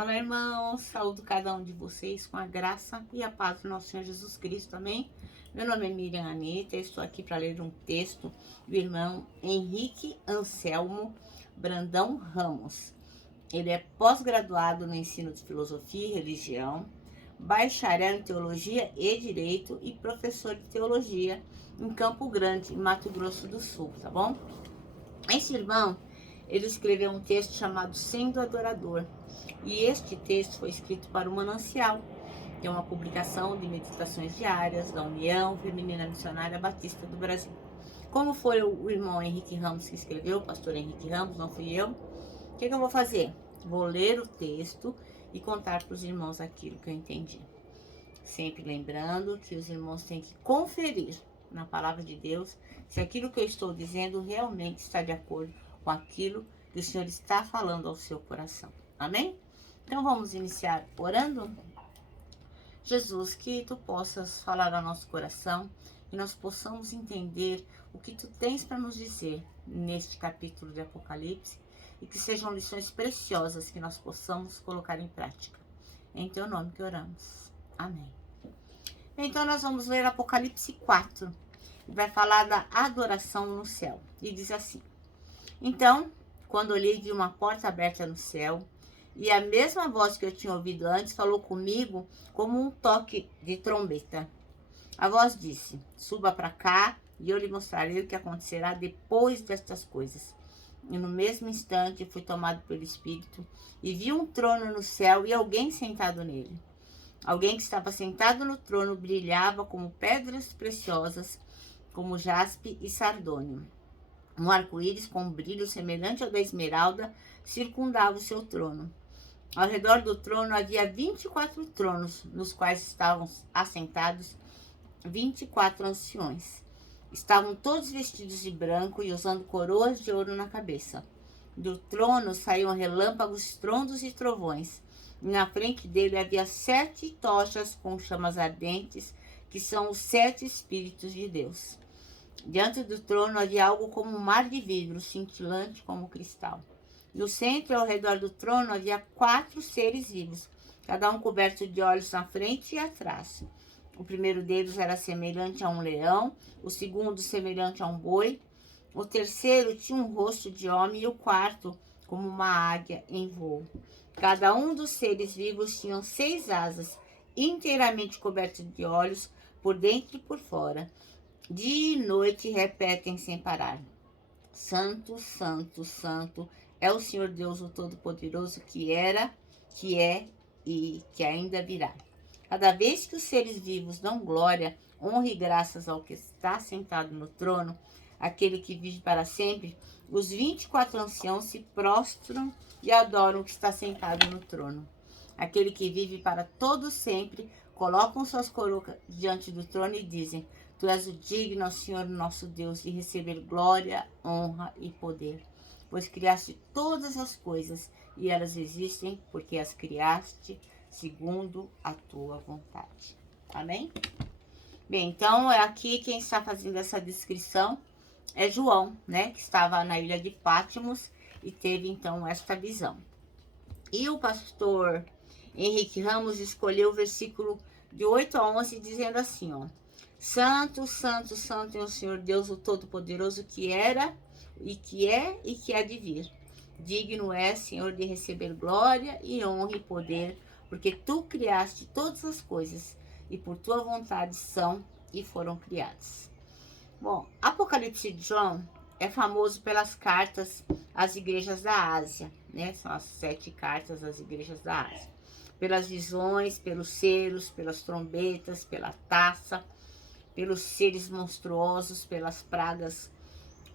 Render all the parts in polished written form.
Olá, irmãos, saúdo cada um de vocês com a graça e a paz do nosso Senhor Jesus Cristo, amém? Meu nome é Miriam Anita, estou aqui para ler um texto do irmão Henrique Anselmo Brandão Ramos. Ele é pós-graduado no ensino de filosofia e religião, bacharel em teologia e direito e professor de teologia em Campo Grande, em Mato Grosso do Sul, tá bom? Esse irmão, ele escreveu um texto chamado Sendo Adorador. E este texto foi escrito para o Manancial, que é uma publicação de meditações diárias da União Feminina Missionária Batista do Brasil. Como foi o irmão Henrique Ramos que escreveu, o pastor Henrique Ramos, não fui eu, o que eu vou fazer? Vou ler o texto e contar para os irmãos aquilo que eu entendi. Sempre lembrando que os irmãos têm que conferir na palavra de Deus se aquilo que eu estou dizendo realmente está de acordo com aquilo que o Senhor está falando ao seu coração. Amém? Então vamos iniciar orando. Jesus, que tu possas falar ao nosso coração e nós possamos entender o que tu tens para nos dizer neste capítulo de Apocalipse e que sejam lições preciosas que nós possamos colocar em prática. Em teu nome que oramos. Amém. Então nós vamos ler Apocalipse 4. Vai falar da adoração no céu. E diz assim: Então, quando olhei, vi uma porta aberta no céu, e a mesma voz que eu tinha ouvido antes falou comigo como um toque de trombeta. A voz disse: Suba para cá e eu lhe mostrarei o que acontecerá depois destas coisas. E no mesmo instante fui tomado pelo Espírito e vi um trono no céu e alguém sentado nele. Alguém que estava sentado no trono brilhava como pedras preciosas, como jaspe e sardônio. Um arco-íris com um brilho semelhante ao da esmeralda circundava o seu trono. Ao redor do trono havia 24 tronos, nos quais estavam assentados 24 anciões. Estavam todos vestidos de branco e usando coroas de ouro na cabeça. Do trono saíam relâmpagos, estrondos e trovões. E na frente dele havia 7 tochas com chamas ardentes, que são os 7 Espíritos de Deus. Diante do trono havia algo como um mar de vidro, cintilante como cristal. No centro e ao redor do trono havia 4 seres vivos, cada um coberto de olhos na frente e atrás. O primeiro deles era semelhante a um leão, o segundo semelhante a um boi, o terceiro tinha um rosto de homem e o quarto como uma águia em voo. Cada um dos seres vivos tinha 6 asas, inteiramente cobertos de olhos, por dentro e por fora. Dia e noite repetem sem parar: Santo, Santo, Santo é o Senhor Deus, o Todo-Poderoso, que era, que é e que ainda virá. Cada vez que os seres vivos dão glória, honra e graças ao que está sentado no trono, aquele que vive para sempre, os 24 anciãos se prostram e adoram o que está sentado no trono. Aquele que vive para todo sempre, colocam suas coroas diante do trono e dizem: Tu és o digno, Senhor nosso Deus, de receber glória, honra e poder. Pois criaste todas as coisas e elas existem porque as criaste segundo a tua vontade. Amém? Bem, então aqui quem está fazendo essa descrição é João, né? Que estava na ilha de Patmos e teve então esta visão. E o pastor Henrique Ramos escolheu o versículo de 8 a 11 dizendo assim, ó: Santo, Santo, Santo é o Senhor Deus, o Todo-Poderoso, que era, e que é, e que há de vir. Digno é, Senhor, de receber glória e honra e poder, porque tu criaste todas as coisas, e por tua vontade são e foram criadas. Bom, Apocalipse de João é famoso pelas cartas às igrejas da Ásia, né? São as 7 cartas às igrejas da Ásia. Pelas visões, pelos selos, pelas trombetas, pela taça, pelos seres monstruosos, pelas pragas,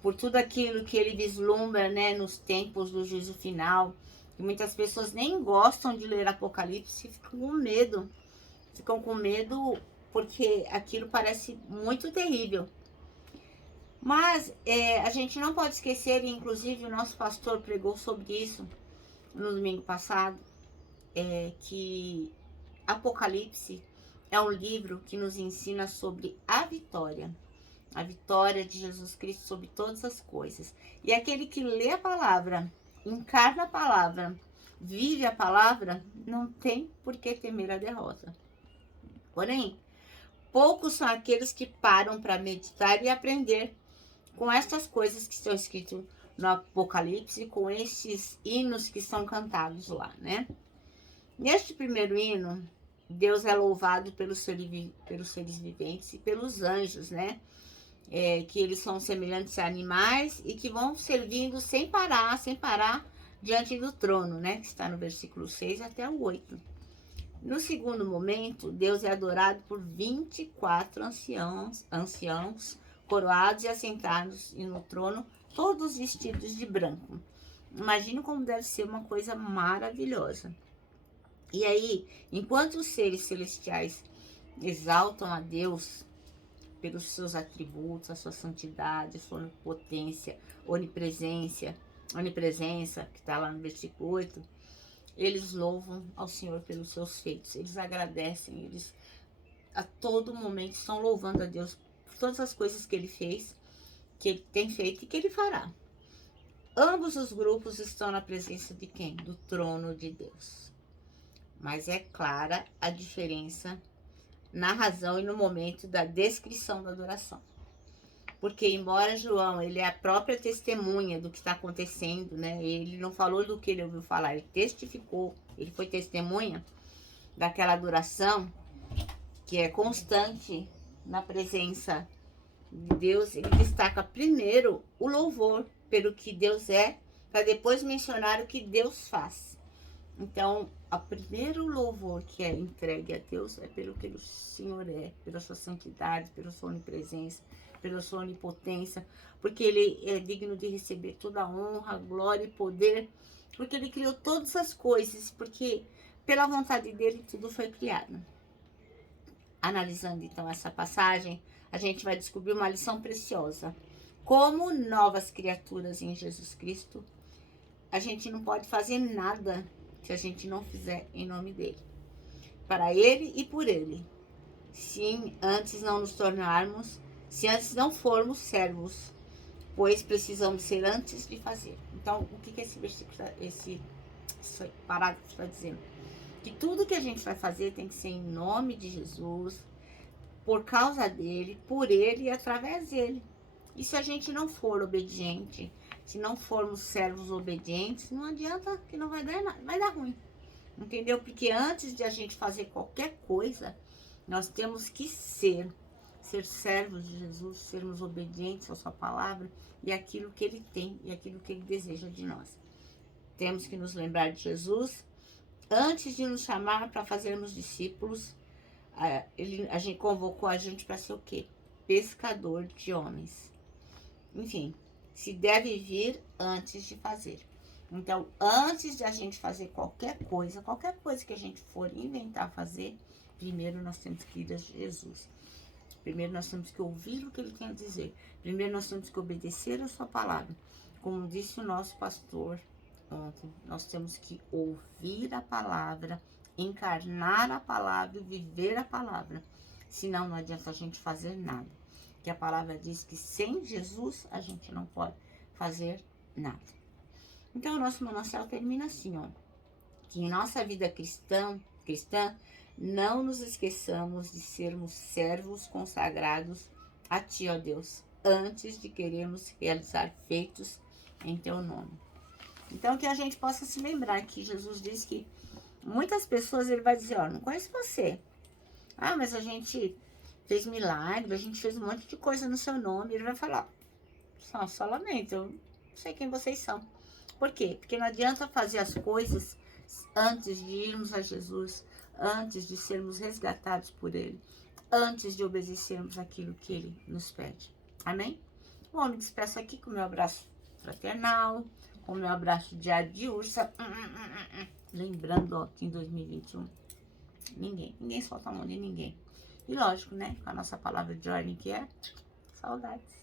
por tudo aquilo que ele vislumbra, né, nos tempos do juízo final. E muitas pessoas nem gostam de ler Apocalipse, ficam com medo porque aquilo parece muito terrível. Mas a gente não pode esquecer, e inclusive o nosso pastor pregou sobre isso no domingo passado, que Apocalipse é um livro que nos ensina sobre a vitória de Jesus Cristo sobre todas as coisas. E aquele que lê a palavra, encarna a palavra, vive a palavra, não tem por que temer a derrota. Porém, poucos são aqueles que param para meditar e aprender com estas coisas que estão escritas no Apocalipse, com esses hinos que são cantados lá, né? Neste primeiro hino, Deus é louvado pelos seres viventes e pelos anjos, né? Que eles são semelhantes a animais e que vão servindo sem parar, diante do trono, né? Que está no versículo 6 até o 8. No segundo momento, Deus é adorado por 24 anciãos coroados e assentados no trono, todos vestidos de branco. Imagina como deve ser uma coisa maravilhosa. E aí, enquanto os seres celestiais exaltam a Deus pelos seus atributos, a sua santidade, a sua onipotência, onipresença, que está lá no versículo 8, eles louvam ao Senhor pelos seus feitos, eles agradecem, eles a todo momento estão louvando a Deus por todas as coisas que Ele fez, que Ele tem feito e que Ele fará. Ambos os grupos estão na presença de quem? Do trono de Deus. Mas é clara a diferença na razão e no momento da descrição da adoração. Porque embora João, ele é a própria testemunha do que está acontecendo, né? Ele não falou do que ele ouviu falar, ele testificou, ele foi testemunha daquela adoração que é constante na presença de Deus. Ele destaca primeiro o louvor pelo que Deus é, para depois mencionar o que Deus faz. Então, o primeiro louvor que é entregue a Deus é pelo que o Senhor é, pela sua santidade, pela sua onipresença, pela sua onipotência, porque Ele é digno de receber toda a honra, glória e poder, porque Ele criou todas as coisas, porque pela vontade dEle tudo foi criado. Analisando então essa passagem, a gente vai descobrir uma lição preciosa. Como novas criaturas em Jesus Cristo, a gente não pode fazer nada se a gente não fizer em nome dele, para ele e por ele. Se antes não formos servos, pois precisamos ser antes de fazer. Então, o que esse versículo, esse parágrafo está dizendo? Que tudo que a gente vai fazer tem que ser em nome de Jesus, por causa dele, por ele e através dele. E se a gente não for obediente, se não formos servos obedientes, não adianta, que não vai dar nada, vai dar ruim. Entendeu? Porque antes de a gente fazer qualquer coisa, nós temos que ser servos de Jesus, sermos obedientes à sua palavra e aquilo que ele tem e aquilo que ele deseja de nós. Temos que nos lembrar de Jesus antes de nos chamar para fazermos discípulos. A gente convocou a gente para ser o quê? Pescador de homens. Enfim, se deve vir antes de fazer. Então, antes de a gente fazer qualquer coisa que a gente for inventar fazer, primeiro nós temos que ir a Jesus. Primeiro nós temos que ouvir o que ele tem a dizer. Primeiro nós temos que obedecer a sua palavra. Como disse o nosso pastor ontem, nós temos que ouvir a palavra, encarnar a palavra e viver a palavra. Senão não adianta a gente fazer nada. Que a palavra diz que sem Jesus a gente não pode fazer nada. Então o nosso manancial termina assim, ó. Que em nossa vida cristã, não nos esqueçamos de sermos servos consagrados a Ti, ó Deus, antes de querermos realizar feitos em Teu nome. Então que a gente possa se lembrar que Jesus diz que muitas pessoas, ele vai dizer, ó, não conheço você. Ah, mas a gente fez milagre, a gente fez um monte de coisa no seu nome. Ele vai falar, só lamento, eu não sei quem vocês são. Por quê? Porque não adianta fazer as coisas antes de irmos a Jesus, antes de sermos resgatados por Ele, antes de obedecermos aquilo que Ele nos pede. Amém? Bom, me despeço aqui com o meu abraço fraternal, com o meu abraço diário de ursa. Lembrando, ó, que em 2021, ninguém solta a mão de ninguém. E lógico, né, com a nossa palavra de ordem que é saudades.